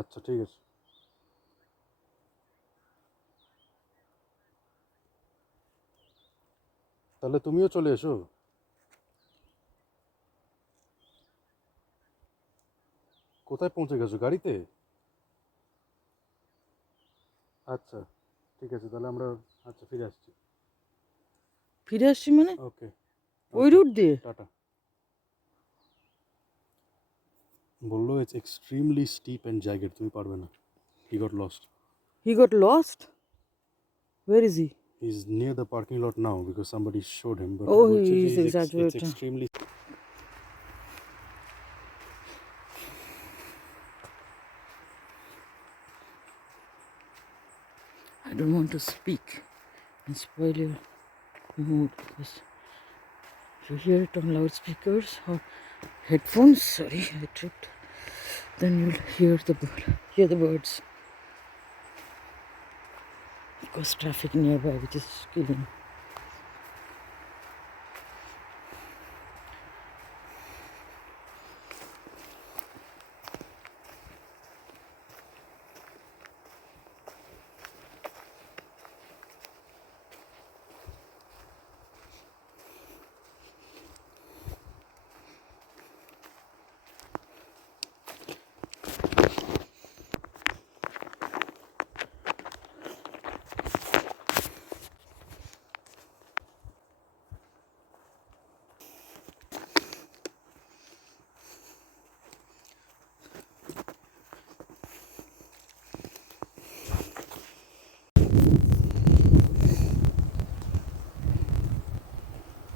আচ্ছা ঠিক আছে। তাহলে তুমিও চলে এসো। কোথায় পৌঁছে গেছো, গাড়িতে? আচ্ছা ঠিক আছে, তাহলে আমরা আচ্ছা ফিরে আসছি। ফিরে আসছি মানে ওকে ওই ওকে, রুট দিয়ে? টাটা। বললো ইটস এক্সট্রিমলি স্টিপ অ্যান্ড জ্যাগেড, তুমি পারবে না। He got lost. He got lost? ওয়ের is he? He's near the parking lot now because somebody showed him, but ও বলছে হি যে ইজ it's এক্সাজারেটিং। extremely. I don't want to speak and spoil your mood because if you hear it on loudspeakers or headphones, sorry, I tripped, then you'll hear the birds. Because traffic nearby, which is killing.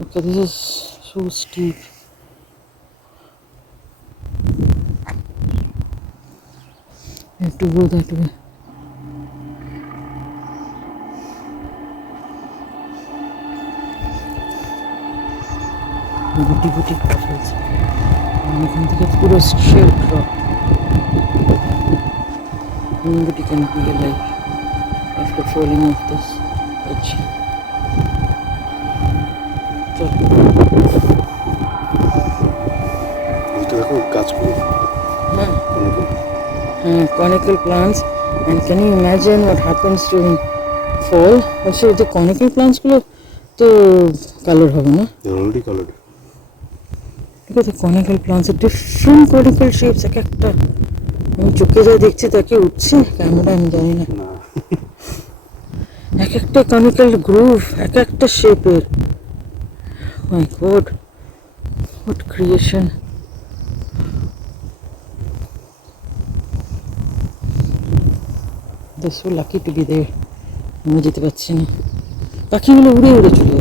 Okay, this is so steep. I have to go that way. গুটি গুটি ফেলছে এখান থেকে পুরো straight drop. Nobody can be alive after falling off this edge. চল। দেখো গাছগুলো, হ্যাঁ হ্যাঁ, conical plants, and can you imagine what happens during fall? Also the conical plants গুলো তো কালার হবে না? they're already colored. Look at the conical plants, different conical shapes, এক একটা আমি চোখে যা দেখছি তাকে উঠছে, ক্যামেরা আমি জানি না। এক একটা কনিক্যাল গ্রুভ, এক একটা শেপের। My god, what creation! They so lucky to be there. আমি যেতে পারছি না, পাখিগুলো উড়ে উড়ে চলে